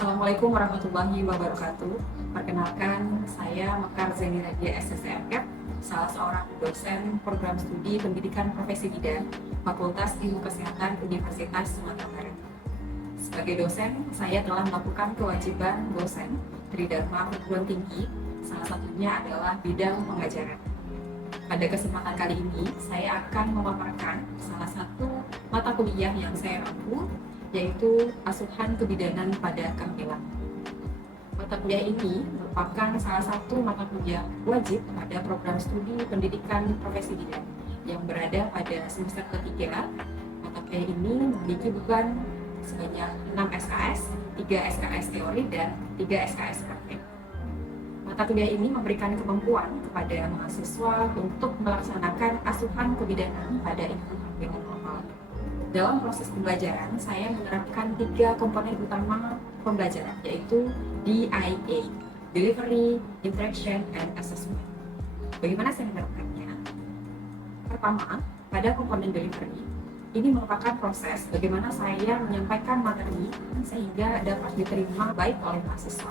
Assalamualaikum warahmatullahi wabarakatuh. Perkenalkan, saya Mekar Zaini Radia SSCMF, salah seorang dosen program studi pendidikan profesi bidan Fakultas Ilmu Kesehatan Universitas Sumatera Barat. Sebagai dosen, saya telah melakukan kewajiban dosen Tridharma perguruan tinggi, salah satunya adalah bidang pengajaran. Pada kesempatan kali ini, saya akan memaparkan salah satu mata kuliah yang saya ampu, yaitu asuhan kebidanan pada kehamilan. Mata kuliah ini merupakan salah satu mata kuliah wajib pada program studi pendidikan profesi bidan yang berada pada semester ketiga. Mata kuliah ini memiliki beban sebanyak 6 SKS, 3 SKS teori, dan 3 SKS praktek. Mata kuliah ini memberikan kemampuan kepada mahasiswa untuk melaksanakan asuhan kebidanan pada ibu hamil normal. Dalam proses pembelajaran, saya menerapkan 3 komponen utama pembelajaran, yaitu DIA, Delivery, Interaction, and Assessment. Bagaimana saya menerapkannya? Pertama, pada komponen delivery, ini merupakan proses bagaimana saya menyampaikan materi sehingga dapat diterima baik oleh mahasiswa.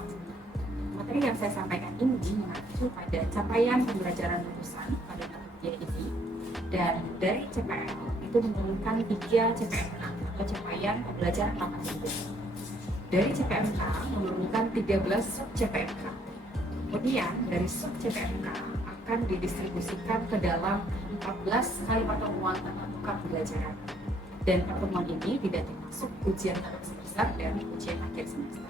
Materi yang saya sampaikan ini mengacu pada capaian pembelajaran lulusan pada mata kuliah ini, dan dari CPL itu menurunkan 3 CPMK atau capaian pembelajaran mata kuliah. Dari CPMK menurunkan 13 sub CPMK. Kemudian dari sub CPMK akan didistribusikan ke dalam 14 kali pertemuan tatap muka pembelajaran. Dan pertemuan ini tidak termasuk ujian tatap semester dan ujian akhir semester.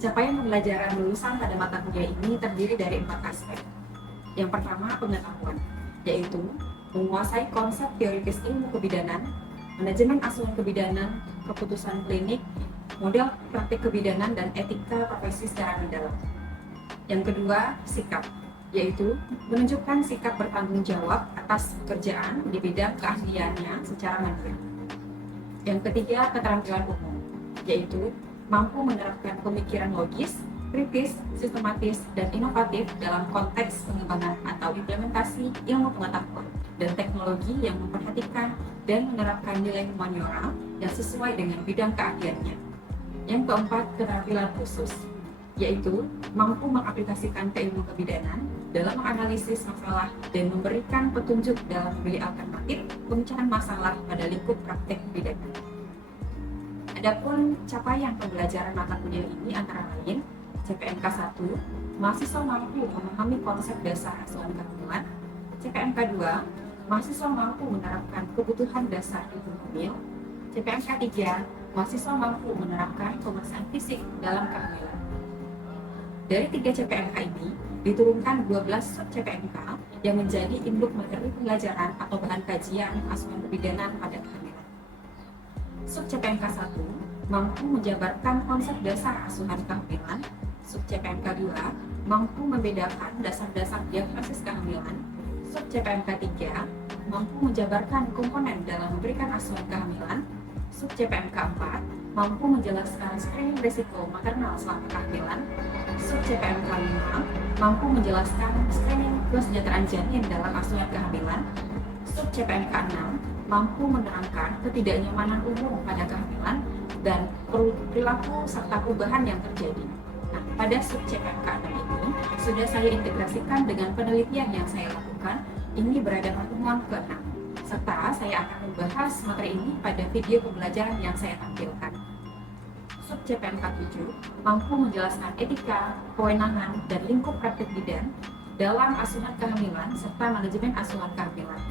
Capaian pembelajaran lulusan pada mata kuliah ini terdiri dari 4 aspek. Yang pertama, pengetahuan, yaitu menguasai konsep teoritis ilmu kebidanan, manajemen asuhan kebidanan, keputusan klinik, model praktik kebidanan, dan etika profesi secara mendalam. Yang kedua, sikap, yaitu menunjukkan sikap bertanggung jawab atas pekerjaan di bidang keahliannya secara mandiri. Yang ketiga, keterampilan umum, yaitu mampu menerapkan pemikiran logis, kritis, sistematis, dan inovatif dalam konteks pengembangan atau implementasi ilmu pengetahuan dan teknologi yang memperhatikan dan menerapkan nilai humaniora yang sesuai dengan bidang keahliannya. Yang keempat, keterampilan khusus, yaitu mampu mengaplikasikan keilmu kebidanan dalam menganalisis masalah dan memberikan petunjuk dalam memilih alternatif pemecahan masalah pada lingkup praktek kebidanan. Adapun capaian pembelajaran mata kuliah ini antara lain CPMK 1, mahasiswa mampu memahami konsep dasar asuhan kehamilan. CPMK 2, mahasiswa mampu menerapkan kebutuhan dasar ibu hamil. CPMK 3, mahasiswa mampu menerapkan pemeriksaan fisik dalam kehamilan. Dari 3 CPMK ini diturunkan 12 sub CPMK yang menjadi induk materi pembelajaran atau bahan kajian asuhan kebidanan pada kehamilan. Sub CPMK 1 mampu menjabarkan konsep dasar asuhan kehamilan. Sub CPMK 2 mampu membedakan dasar-dasar diagnosis kehamilan. Sub CPMK 3 mampu menjabarkan komponen dalam memberikan asuhan kehamilan. Sub CPMK 4 mampu menjelaskan screening risiko maternal selama kehamilan. Sub CPMK 5 mampu menjelaskan screening kesejahteraan janin dalam asuhan kehamilan. Sub CPMK 6 mampu menerangkan ketidaknyamanan umum pada kehamilan dan perilaku serta perubahan yang terjadi. Nah, pada sub CPMK 6 ini sudah saya integrasikan dengan penelitian yang saya lakukan. Ini berada pertemuan ke-6, serta saya akan membahas materi ini pada video pembelajaran yang saya tampilkan. Sub CPMK 7 mampu menjelaskan etika, kewenangan, dan lingkup praktik bidan dalam asuhan kehamilan serta manajemen asuhan kehamilan.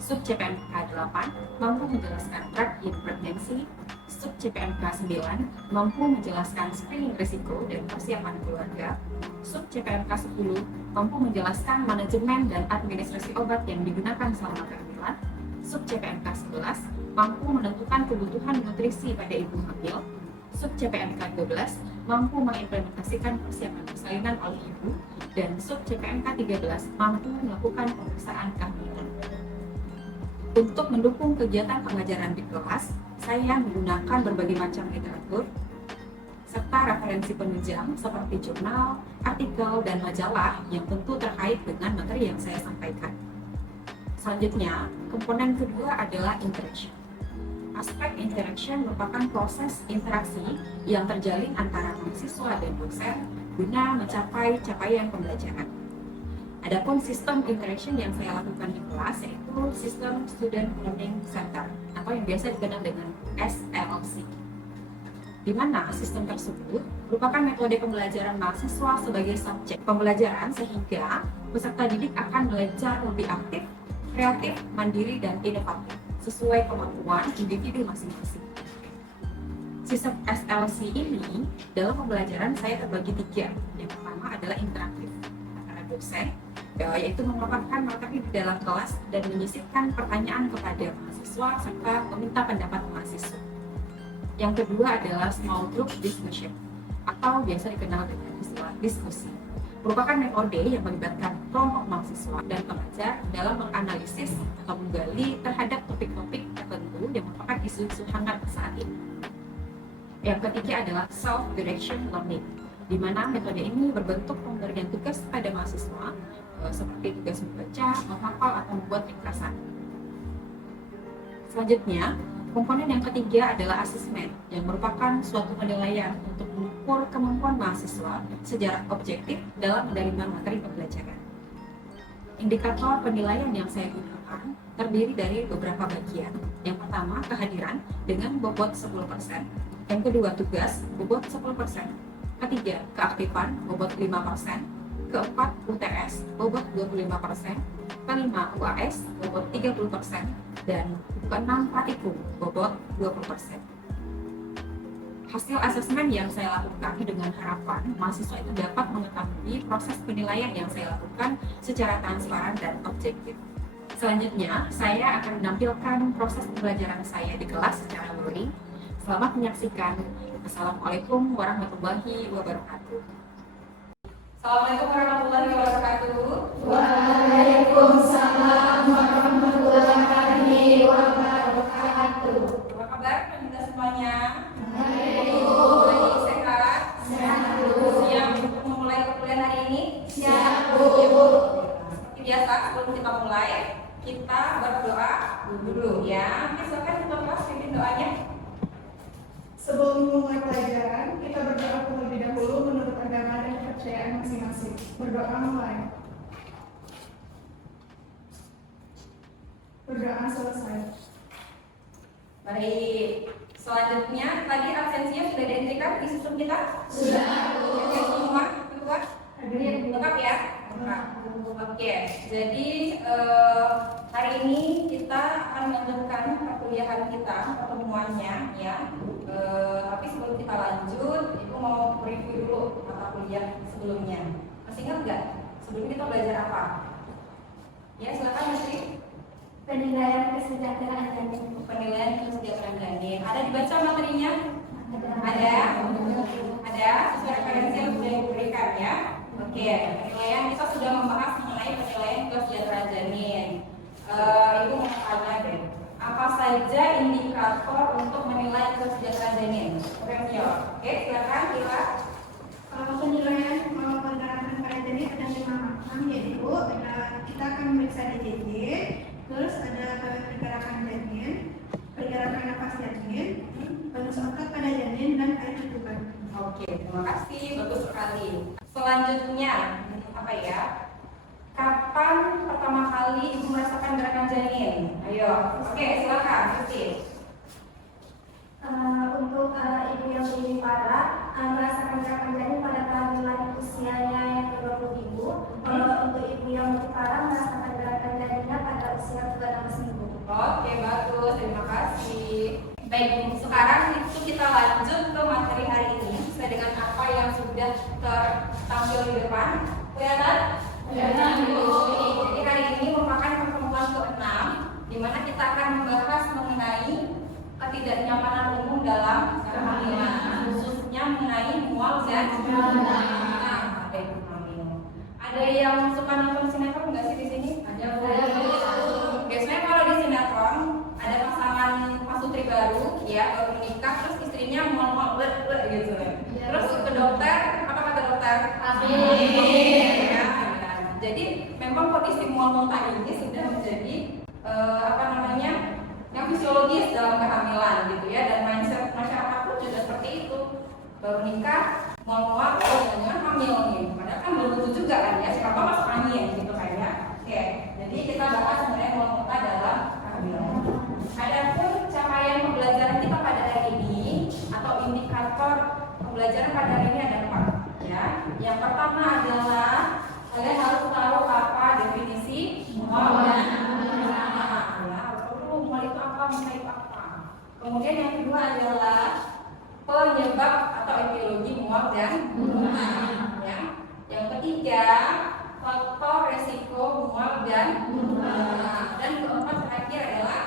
Sub CPMK 8 mampu menjelaskan drug in pregnancy. Sub CPMK 9 mampu menjelaskan screening risiko dan persiapan keluarga. Sub CPMK 10 mampu menjelaskan manajemen dan administrasi obat yang digunakan selama kehamilan. Sub CPMK 11 mampu menentukan kebutuhan nutrisi pada ibu hamil. Sub CPMK 12 mampu mengimplementasikan persiapan persalinan oleh ibu. Dan sub CPMK 13 mampu melakukan pemeriksaan kehamilan. Untuk mendukung kegiatan pengajaran di kelas, saya menggunakan berbagai macam literatur serta referensi penunjang seperti jurnal, artikel, dan majalah yang tentu terkait dengan materi yang saya sampaikan. Selanjutnya, komponen kedua adalah interaction Aspek interaction merupakan proses interaksi yang terjalin antara mahasiswa dan dosen guna mencapai capaian pembelajaran. Adapun sistem interaction yang saya lakukan di kelas yaitu sistem Student Learning Center atau yang biasa dikenal dengan SLC. Di mana sistem tersebut merupakan metode pembelajaran mahasiswa sebagai subjek pembelajaran sehingga peserta didik akan belajar lebih aktif, kreatif, mandiri, dan inovatif sesuai kemampuan individu masing-masing. Sistem SLC ini dalam pembelajaran saya terbagi 3. Yang pertama adalah interaktif antara dosen, yaitu memaparkan materi di dalam kelas dan menyisipkan pertanyaan kepada mahasiswa serta meminta pendapat mahasiswa. Yang kedua adalah small group discussion atau biasa dikenal dengan istilah diskusi. Merupakan metode yang melibatkan kelompok mahasiswa dan pengajar dalam menganalisis atau menggali terhadap topik-topik tertentu yang merupakan isu-isu hangat saat ini. Yang ketiga adalah self-direction learning, di mana metode ini berbentuk pemberian tugas pada mahasiswa seperti tugas membaca, menghafal, atau membuat ringkasan. Selanjutnya, komponen yang ketiga adalah asesmen, yang merupakan suatu penilaian untuk mengukur kemampuan mahasiswa secara objektif dalam menerima materi pembelajaran. Indikator penilaian yang saya gunakan terdiri dari beberapa bagian. Yang pertama, kehadiran dengan bobot 10%. Yang kedua, tugas bobot 10%. Ketiga, keaktifan bobot 5%. Keempat, UTS bobot 25%. Kelima, UAS bobot 30%. Dan keenam, praktikum bobot 20%. Hasil asesmen yang saya lakukan dengan harapan mahasiswa itu dapat mengetahui proses penilaian yang saya lakukan secara transparan dan objektif. Selanjutnya, saya akan menampilkan proses pembelajaran saya di kelas secara luring. Selamat menyaksikan. Assalamualaikum warahmatullahi wabarakatuh. Assalamualaikum warahmatullahi wabarakatuh. Waalaikumsalam warahmatullahi wabarakatuh. Apa kabar kita semuanya? Baik. Lagi sehat? Sehat, Bu. Siap untuk memulai perkuliahan hari ini? Siap, Bu. Seperti biasa, sebelum kita mulai, kita berdoa dulu ya. Silakan kita kelas pimpin doanya. Sebelum memulai pelajaran, kita berdoa terlebih dahulu menurut agama dan kepercayaan masing-masing. Berdoa mulai. Berdoa selesai. Baik. Selanjutnya, tadi absensinya sudah diintikan di sistem kita? Sudah. Oke, semua keluar? Hadir. Lengkap ya? Lengkap. Oke, jadi hari ini kita akan melanjutkan perkuliahan kita, pertemuannya ya. Tapi sebelum kita lanjut, Ibu mau review dulu mata kuliah sebelumnya. Masih ingat nggak? Sebelumnya kita belajar apa? Ya, silakan Menteri. Penilaian kesejahteraan janin. Penilaian kesejahteraan janin. Ada dibaca materinya? Ada? Ada? Sesuai referensi yang sudah diberikan ya? Oke, penilaian kita sudah membahas mengenai penilaian kesejahteraan janin. Ibu mau tanya deh, apa saja indikator untuk menilai kesejahteraan janin? Oke, silakan Ila. Penilaian penerapan pada janin ada 5 macam, yaitu kita akan memeriksa DJJ, terus ada pergerakan janin, pergerakan nafas janin, batas otot pada janin, dan air tutupan. Oke, terima kasih, bagus sekali. Selanjutnya, apa ya? Kapan pertama kali Ibu merasakan gerakan janin? Ayo, oke, silakan, Siti. Untuk ibu yang lebih parah merasakan gerakan janin pada kehamilan usianya yang ke-20 minggu. Kalau untuk ibu yang lebih parah merasakan gerakan janinnya pada usia 26 minggu. Oke, bagus, terima kasih. Baik, sekarang itu kita lanjut ke materi hari ini sesuai dengan apa yang sudah tertampil di depan. Kelihatan? Kelihatan, Bu. Jadi hari ini merupakan pertemuan ke-6 di mana kita akan membahas mengenai ketidaknyamanan umum dalam kehamilan, khususnya mengenai mual dan hamil. Ada yang suka nonton sinetron nggak sih di sini? Ada. Biasanya kalau di sinetron ada pasangan pasutri baru, ya baru menikah, terus istrinya mual-mual gitu. Terus ke dokter, apa kata dokter? Amin. Ya. Jadi memang kondisi mual-mual tadi ini sudah menjadi yang fisiologis dalam kehamilan gitu ya, dan mindset masyarakat pun juga seperti itu. Baru nikah, mual-mual, jangan hamil nih. Padahal kan belum tentu juga kan ya, siapa masuk angin gitu kan ya. Oke, jadi kita bahas sebenarnya mual muntah dalam kehamilan. Adapun capaian pembelajaran kita pada hari ini atau indikator pembelajaran pada hari ini ada 4 ya. Yang pertama adalah kalian harus tahu apa definisi mual dan muntah. Ya, harus tahu dulu mual itu apa, muntah itu apa. Kemudian yang kedua adalah penyebab atau etiologi mual dan muntah. Ya. Yang ketiga, faktor resiko mual dan muntah. Dan keempat terakhir adalah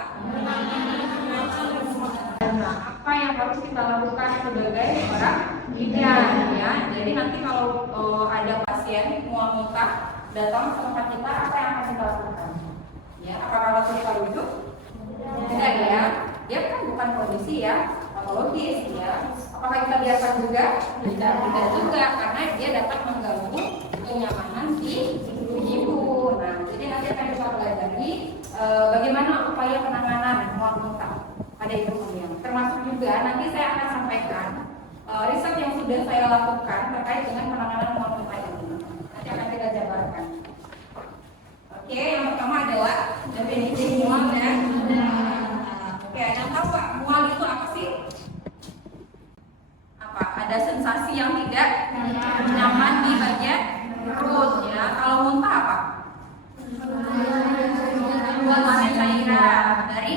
apa yang harus kita lakukan sebagai orang bidan ya. Jadi nanti kalau ada pasien mual muntah datang ke tempat kita, apa yang akan kita lakukan? Ya, apakah langsung kita rujuk? Tidak ya. Dia kan bukan kondisi ya patologis ya. Apakah kita biarkan juga? Tidak juga, karena dia dapat mengganggu kenyamanan di ibu. Nah, jadi nanti akan kita pelajari bagaimana upaya penanganan mual muntah pada ibu hamil. Termasuk juga nanti saya akan sampaikan riset yang sudah saya lakukan terkait dengan penanganan mual muntah ini. Nanti akan kita jabarkan. Oke, yang pertama adalah definisi mual dan oke, ada tahu Pak, mual itu apa sih? Apa? Ada sensasi yang tidak nyaman di bagian perut ya. Kalau muntah apa? Keluaran cairan dari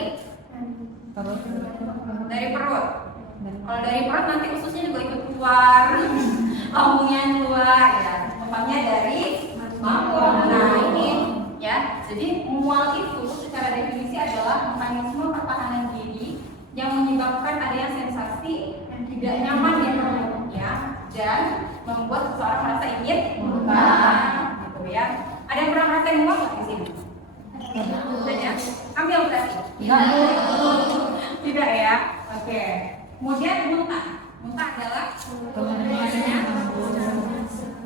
perut. Kalau dari perut nanti ususnya juga ikut keluar, lambungnya keluar ya. Tempatnya dari mabuk. Nah ini ya. Jadi mual itu secara definisi adalah mekanisme pertahanan diri yang menyebabkan adanya sensasi tidak nyaman di perut ya, dan membuat seseorang merasa ingin muntah gitu ya. Ada yang pernah ngerasain mual nggak di sini? Ya? Ambil berarti? Tidak ya. Oke. Kemudian muntah. Muntah adalah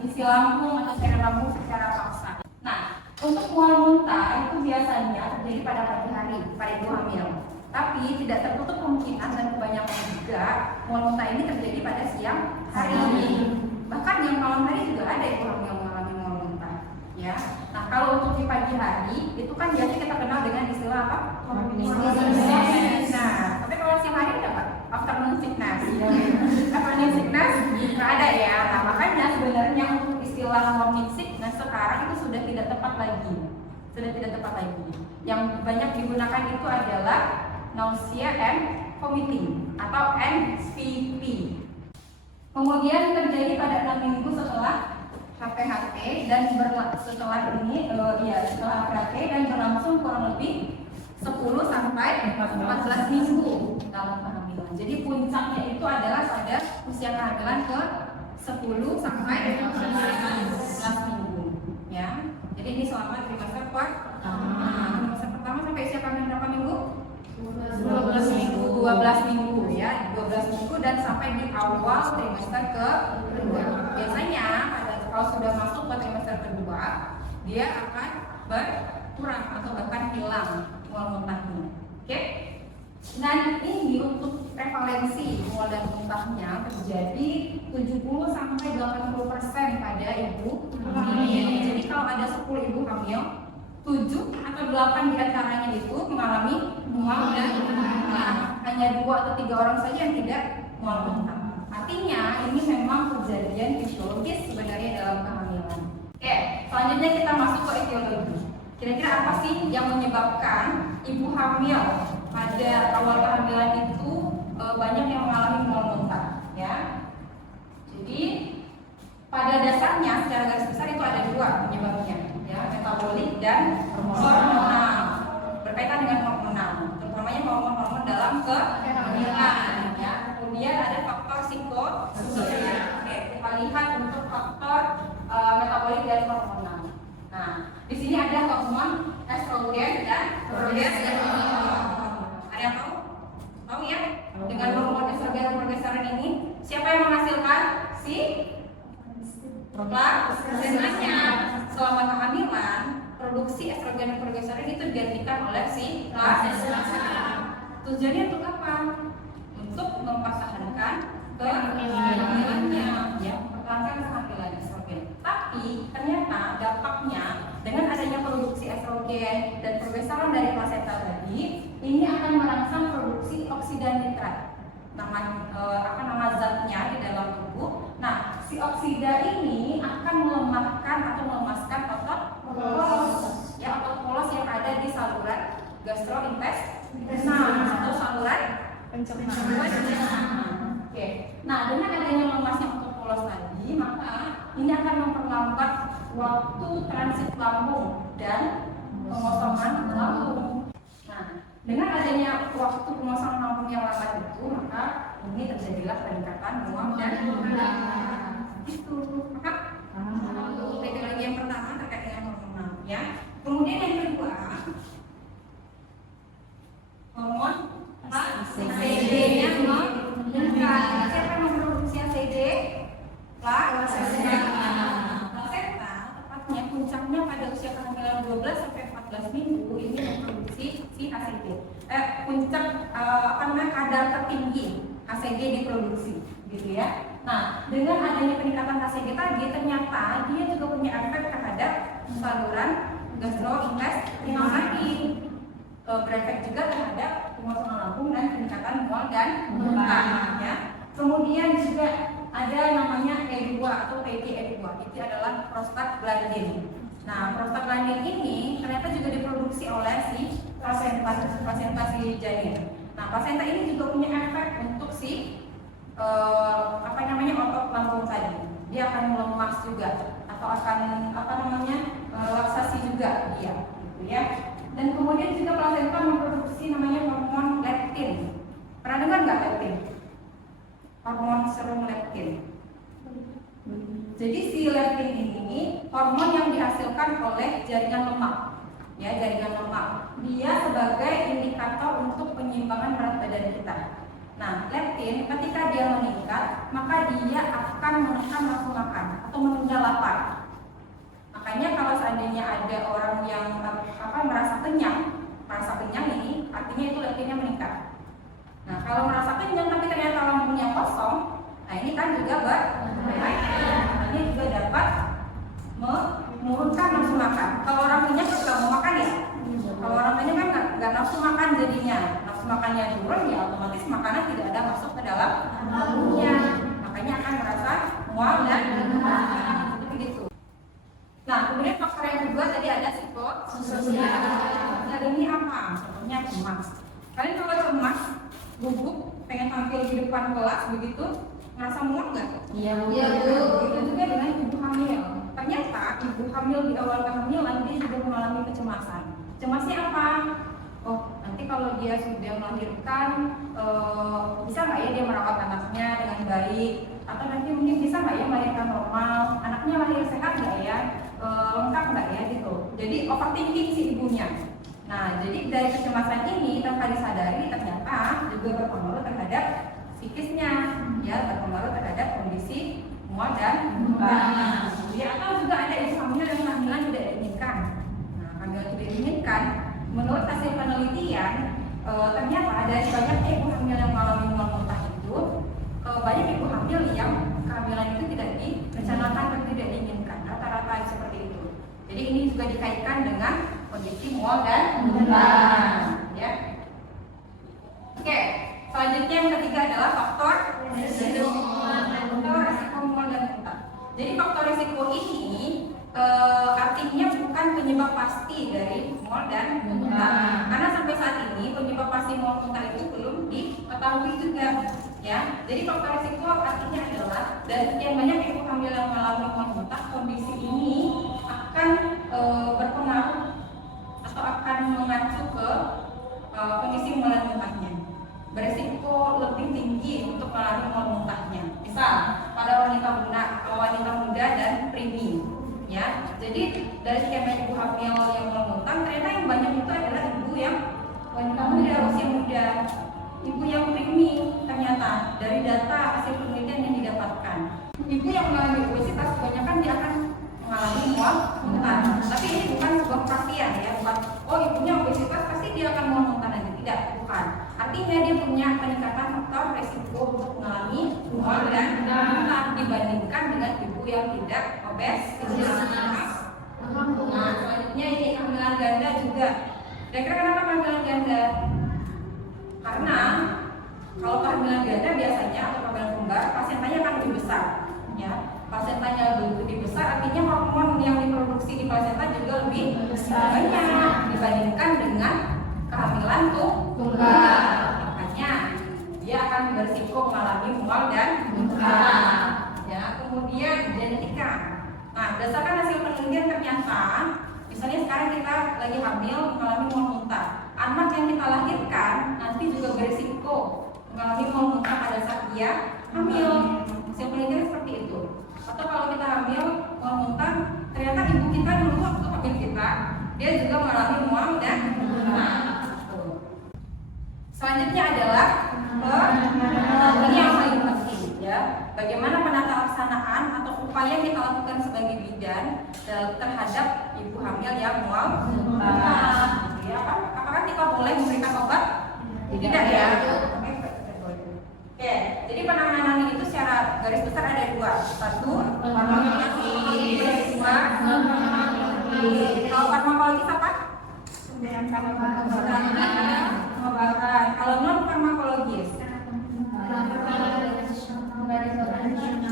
isi lambung atau cairan lambung secara paksa. Nah, untuk mual muntah itu biasanya terjadi pada pagi hari pada ibu hamil. Tapi tidak tertutup kemungkinan dan kebanyakan juga mual muntah ini terjadi pada siang hari. Bahkan yang malam hari juga ada ibu hamil mengalami mual muntah. Ya. Nah, kalau untuk di pagi hari itu kan biasanya kita kenal dengan istilah apa? Nah, tapi kalau siang hari ada nggak? Afternoon sickness. Afternoon sickness nggak ada ya. Nah, makanya sebenarnya untuk istilah morning sickness sekarang itu sudah tidak tepat lagi. Sudah tidak tepat lagi. Yang banyak digunakan itu adalah nausea and vomiting atau NVP. Kemudian terjadi pada 6 minggu setelah HPHT dan setelah ini setelah HPHT dan berlangsung kurang lebih 10 sampai 14 minggu dalam kehamilan. Jadi puncaknya itu adalah pada usia kehamilan ke 10 sampai 14 minggu ya. Jadi ini selama trimester pertama. Trimester pertama sampai usia kehamilan berapa minggu? 12 minggu ya, 12 minggu dan sampai di awal trimester kedua. Biasanya kalau sudah masuk ke trimester kedua, dia akan berkurang atau bahkan hilang mual muntahnya. Oke? Dan ini untuk prevalensi mual dan muntahnya terjadi 70 sampai 80% pada ibu hamil. Jadi kalau ada 10 ibu hamil, 7 atau 8 diantaranya itu mengalami mual dan muntah. Hanya 2 atau 3 orang saja yang tidak mual muntah. Artinya ini memang kejadian fisiologis sebenarnya dalam kehamilan. Oke, selanjutnya kita masuk ke etiologi. Kira-kira apa sih yang menyebabkan ibu hamil pada awal kehamilan itu banyak yang mengalami mual muntah? Ya, jadi pada dasarnya secara garis besar itu ada 2 penyebabnya, ya, metabolik dan hormonal. Berkaitan dengan hormonal, terutamanya hormon-hormon dalam kehamilan. Ya. Kemudian ada faktor psikososial. Oke, kita lihat untuk faktor metabolik dan hormonal. Nah, di sini ada hormon estrogen dan progesteron. Ada yang tahu? Tahu ya? Dengan hormon estrogen dan progesteron ini, siapa yang menghasilkan? Si plasentanya. Selama kehamilan, produksi estrogen dan progesteron itu digantikan oleh si plasenta. tujuannya untuk apa? Untuk mempertahankan kehamilannya, ya, mempertahankan kehamilannya. Tapi ternyata dampaknya dengan adanya produksi estrogen dan progesteron dari plasenta tadi, ini akan merangsang produksi oksida nitrat. Nama zatnya di dalam tubuh. Nah, si oksida ini akan melemahkan atau melemaskan otot polos, ya, otot polos yang ada di saluran gastrointestinal atau saluran pencernaan. Oke. Nah, dengan adanya melemahnya otot polos tadi, maka ini akan memperlambat waktu transit lambung dan pengosongan lambung. Nah, dengan adanya waktu pengosongan lambung yang lambat itu, maka ini terjadilah peningkatan mual dan itu. Maka lagi yang pertama terkait dengan hormonal, ya. Kemudian yang kedua, hormon ACD-nya meningkat. Siapa yang memproduksi ACD? Plasenta. Tepatnya puncaknya pada usia kehamilan 12 sampai 14 minggu ini memproduksi si ACD. Puncak kadar tertinggi ACD diproduksi, gitu ya. Nah, dengan adanya peningkatan ACD tadi, ternyata dia juga punya efek terhadap saluran gastrointestinal lagi. Berefek juga terhadap pengosongan lambung dan peningkatan mual dan muntah, ya. Kemudian juga ada namanya E2 atau PGE2. Itu adalah prostaglandin. Nah, prostaglandin ini ternyata juga diproduksi oleh si plasenta si janin. Nah, plasenta ini juga punya efek untuk si otot lambung tadi. Dia akan melemas juga atau akan relaksasi juga dia, gitu ya. Dan kemudian juga plasenta memproduksi namanya hormon leptin. Pernah dengar nggak leptin? Hormon serum leptin. Jadi si leptin ini hormon yang dihasilkan oleh jaringan lemak, ya, jaringan lemak. Dia sebagai indikator untuk penyimbangan berat badan kita. Nah, leptin ketika dia meningkat, maka dia akan menekan nafsu makan atau menunda lapar. Makanya kalau seandainya ada orang yang merasa kenyang ini artinya itu leptinnya meningkat. Nah, kalau merasa kenyang tapi ternyata lambungnya kosong, nah ini kan juga berbahaya. Ini juga dapat menurunkan nafsu makan. Kalau orang kenyang kan nggak mau makan, ya. Kalau orang kenyang kan nggak nafsu makan jadinya, nafsu makannya turun, ya otomatis makanan tidak ada masuk ke dalam lambungnya. Makanya akan merasa mual dan seperti itu. Nah, kemudian faktor yang kedua tadi ada psikososial. Nah, ini apa? Contohnya cemas. Kalian kalau cemas, gugup, pengen tampil di depan kelas begitu, ngerasa mual nggak? Iya, Bu. Itu juga dengan ibu hamil. Ternyata ibu hamil di awal kehamilan dia juga mengalami kecemasan. Cemasnya apa? Oh, nanti kalau dia sudah melahirkan, bisa nggak ya dia merawat anaknya dengan baik? Atau nanti mungkin bisa nggak ya melahirkan normal? Anaknya lahir sehat nggak ya? Lengkap nggak ya gitu? Jadi overthinking si ibunya. Nah, jadi dari kecemasan ini tanpa disadari ternyata juga berpengaruh terhadap psikisnya, ya, berpengaruh terhadap kondisi mual dan muntah. Ya, atau juga ada ibu hamil yang kehamilan tidak diinginkan. Nah, kehamilan tidak diinginkan, menurut hasil penelitian, ternyata ada banyak ibu hamil yang mengalami mual muntah itu, banyak ibu hamil yang kehamilan itu tidak direncanakan dan tidak diinginkan. Rata-rata seperti itu. Jadi ini juga dikaitkan dengan kondisi mual dan muntah, ya. Oke, selanjutnya yang ketiga adalah faktor resiko mual dan muntah. Jadi faktor risiko ini artinya bukan penyebab pasti dari mual dan muntah. Karena sampai saat ini penyebab pasti mual muntah itu belum diketahui juga, ya. Jadi faktor risiko artinya adalah dari sekian banyak ibu hamil yang mengalami mual muntah, kondisi ini akan berpengaruh atau akan mengacu ke kondisi mual dan muntahnya. Beresiko lebih tinggi untuk mengalami mual muntahnya. Misal pada wanita muda dan preemie, ya. Jadi dari sekian banyak ibu hamil yang mual muntah, ternyata yang banyak itu adalah ibu yang wanita muda, usia muda, ibu yang preemie. Ternyata dari data hasil penelitian yang didapatkan, ibu yang mengalami obesitas kebanyakan dia akan mengalami mual muntah. Tapi ini bukan sebuah kepastian, ya, bukan oh ibunya obesitas pasti dia akan mual muntah nanti, tidak, bukan. Artinya dia punya peningkatan faktor resiko untuk mengalami mual dan muntah dibandingkan dengan ibu yang tidak obes. Nah, selanjutnya ini kehamilan ganda juga. Kira-kira kenapa kehamilan ganda? Karena kalau kehamilan ganda biasanya atau kehamilan kembar, plasentannya akan lebih besar. Ya, plasentannya lebih besar, artinya hormon yang diproduksi di plasenta juga lebih banyak dibandingkan dengan kehamilan tunggal. Makanya dia akan berisiko mengalami mual dan muntah. Ya, kemudian genetika. Nah, berdasarkan hasil penelitian ternyata, misalnya sekarang kita lagi hamil mengalami mual muntah, anak yang kita lahirkan nanti juga berisiko mengalami mual muntah pada saat dia hamil. Hasil penelitian seperti itu. Atau kalau kita hamil mual muntah, ternyata ibu kita dulu waktu hamil kita, dia juga mengalami mual dan muntah. Selanjutnya adalah ini yang paling penting, ya. Bagaimana penata laksanaan atau upaya yang kita lakukan sebagai bidan terhadap ibu hamil yang mual muntah. Ya, apakah kita boleh memberikan obat? Tidak ya. Oke, jadi penanganan itu secara garis besar ada dua. Satu, farmakologi. Dua, kalau farmakologis apa? Pengobatan. Kalau non farmakologis,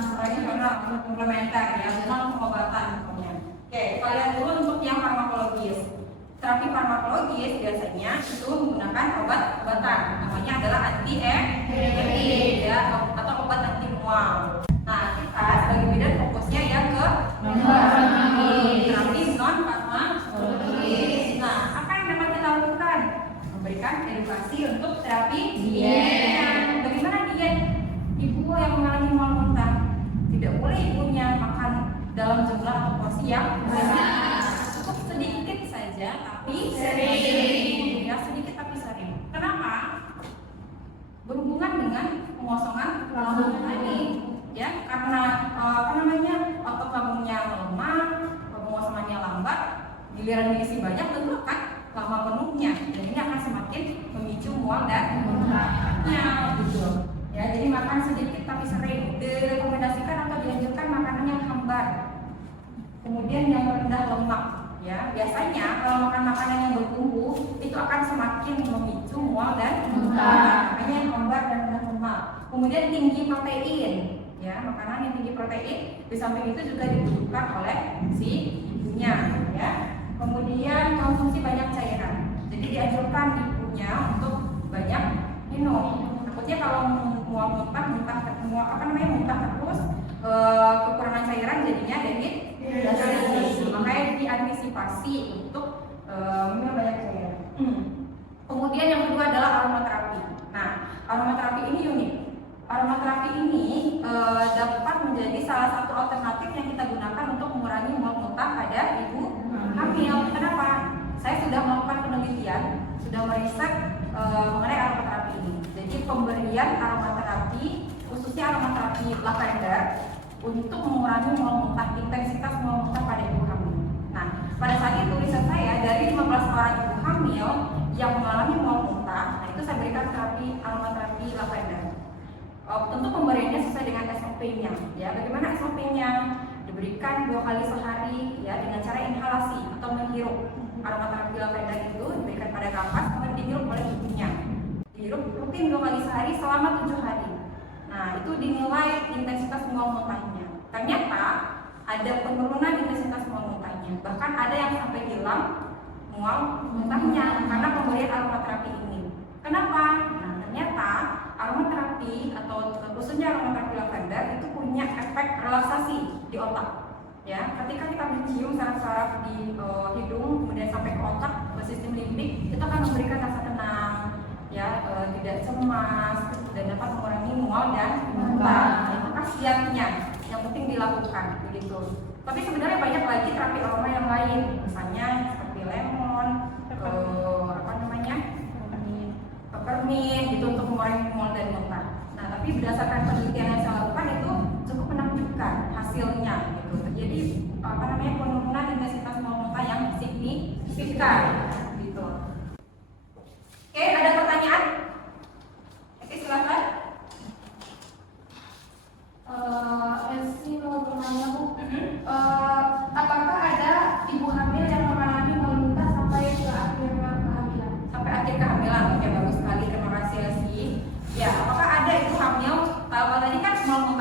tradisional, komplementer ya, non pengobatan pokoknya. Oke, kalian dulu untuk yang farmakologis. Terapi farmakologis biasanya itu menggunakan obat-obatan, namanya adalah anti-epileptik ya, atau obat anti mual. Nah, kita sebagai bidan fokusnya yang ke terapi non farmakologis. Nah, apa yang dapat kita lakukan? Memberikan edukasi untuk terapi diet. Bagaimana diet ibu yang mengalami mual muntah? Tidak boleh ibunya makan dalam jumlah atau porsi yang besar. Cukup sedikit saja, tapi sering. Ya, sedikit tapi sering. Kenapa? Berhubungan dengan pengosongan lambung tadi. Ya, karena otot lambungnya lemah, pengosongannya lambat, giliran diisi banyak tentu akan lama penuhnya, dan ini akan semakin memicu mual dan muntahnya gitu. Ya, jadi makan sedikit tapi sering. Direkomendasikan atau dianjurkan makanan yang hambar, kemudian yang rendah lemak. Ya, biasanya kalau makan makanan yang bertumbuh itu akan semakin memicu mual dan muntah. Makanya yang hambar dan rendah lemak. Kemudian tinggi protein. Ya, makanan yang tinggi protein di samping itu juga dibutuhkan oleh si ibunya. Ya. Kemudian konsumsi banyak cairan. Jadi dianjurkan ibunya untuk banyak minum. Takutnya kalau mual muntah terus kekurangan cairan jadinya dehidrasi. Makanya diantisipasi untuk minum banyak cairan. Kemudian yang kedua adalah aromaterapi. Nah, aromaterapi ini unik. Aromaterapi ini dapat menjadi salah satu alternatif yang kita gunakan untuk mengurangi mual muntah pada ibu hamil. Kenapa? Saya sudah melakukan penelitian, sudah meriset mengenai aromaterapi ini. Jadi pemberian aromaterapi, khususnya aromaterapi lavender, untuk mengurangi mual muntah, intensitas mual muntah pada ibu hamil. Nah, pada saat itu riset saya dari 15 orang ibu hamil yang mengalami mual muntah, nah itu saya berikan terapi aromaterapi lavender. Tentu pemberiannya sesuai dengan SOP-nya. Ya, bagaimana SOP-nya? Diberikan 2 kali sehari ya dengan cara inhalasi atau menghirup. Aromaterapi lavender itu diberikan pada kapas kemudian dihirup oleh ibunya. Dihirup rutin 2 kali sehari selama 7 hari. Nah, itu dinilai intensitas mual muntahnya. Ternyata ada penurunan intensitas mual muntahnya. Bahkan ada yang sampai hilang mual muntahnya karena pemberian aromaterapi ini. Kenapa? Nah, ternyata aromaterapi atau khususnya aromaterapi lavender itu punya efek relaksasi di otak. Ya, ketika kita mencium saraf-saraf di hidung kemudian sampai ke otak, ke sistem limbik, itu akan memberikan rasa tenang, ya, tidak cemas dan dapat mengurangi mual dan muntah. Itu khasiatnya, yang penting dilakukan begitu. Tapi sebenarnya banyak lagi terapi aroma yang lain, misalnya seperti lemon, peppermint gitu untuk mengurangi mual dan muntah. Nah, tapi berdasarkan penelitian yang saya lakukan itu cukup menakjubkan hasilnya gitu. Terjadi penurunan intensitas mual muntah yang signifikan gitu. Oke, ada pertanyaan?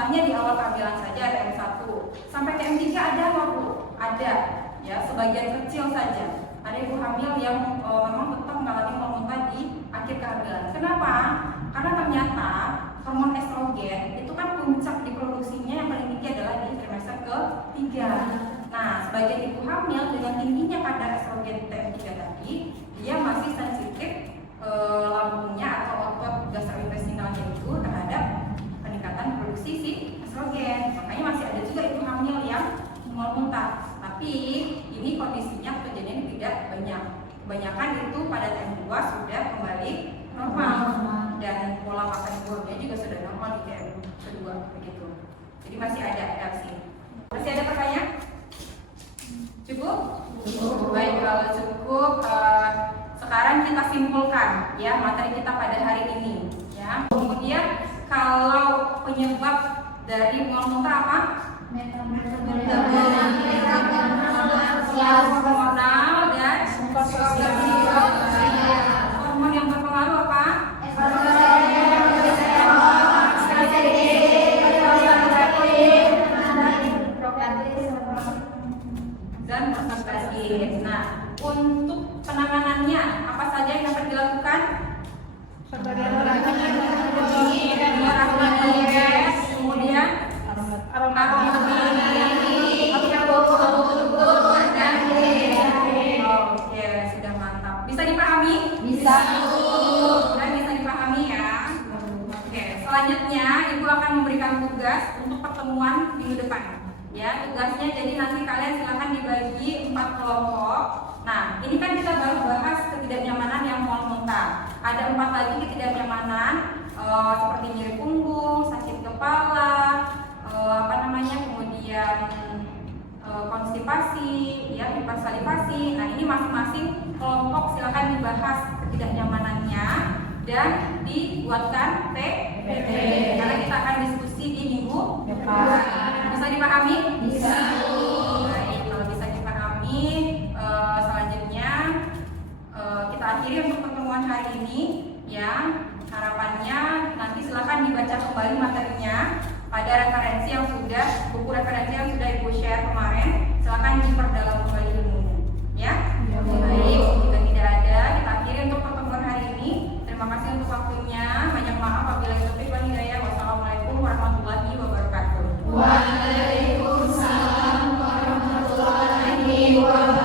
Contohnya di awal kehamilan saja ada M1, sampai ke M3 ada nggak Bu? Ada, ya sebagian kecil saja. Ada ibu hamil yang memang tetap mengalami mual muntah di akhir kehamilan. Kenapa? Karena ternyata hormon estrogen itu kan puncak diproduksinya yang paling tinggi adalah di trimester ke-3. Nah, sebagian ibu hamil dengan tingginya kadar estrogen TM3 tadi, dia masih sensitif lambungnya atau otot gastrointestinalnya itu terhadap peningkatan produksi si estrogen. Makanya masih ada juga ibu hamil yang mual muntah. Tapi ini kondisinya kejadian tidak banyak. Kebanyakan itu pada TM2 sudah kembali normal dan pola makan ibunya juga sudah normal di TM2 begitu. Jadi masih ada reaksi. Masih ada pertanyaan? Cukup? Cukup. Baik, kalau cukup sekarang kita simpulkan ya materi kita pada hari ini ya. Kemudian kalau penyebab dari mual muntah apa? Hormonal dan hormon yang berpengaruh apa? Dan prostaglandin. Nah, untuk penanganannya apa saja yang dapat dilakukan? Kemudian oke, sudah mantap. Bisa dipahami? Bisa. Sudah bisa dipahami ya. Oke, selanjutnya Ibu akan memberikan tugas untuk pertemuan minggu depan. Ya, tugasnya jadi nanti kalian silakan dibagi 4 kelompok. Nah, ini kan kita baru bahas ketidaknyamanan yang mual muntah. Ada 4 lagi ketidaknyamanan seperti nyeri punggung, sakit kepala, kemudian konstipasi, ya, hipersalivasi. Nah, ini masing-masing kelompok silakan dibahas ketidaknyamanannya dan dibuatkan PPT. Karena kita akan diskusi di minggu depan. Bisa dipahami? Bisa. Baik, kalau bisa dipahami, selanjutnya kita akhiri untuk pertemuan hari ini, ya. Harapannya nanti silakan dibaca kembali materinya. Ada referensi yang sudah, buku referensi yang sudah Ibu share kemarin, silakan diperdalam kembali ilmunya, ya. Baik, jika tidak ada, kita akhiri untuk pertemuan hari ini. Terima kasih untuk waktunya. Banyak maaf apabila itu wal hidayah. Wassalamualaikum warahmatullahi wabarakatuh. Waalaikumsalam warahmatullahi wabarakatuh.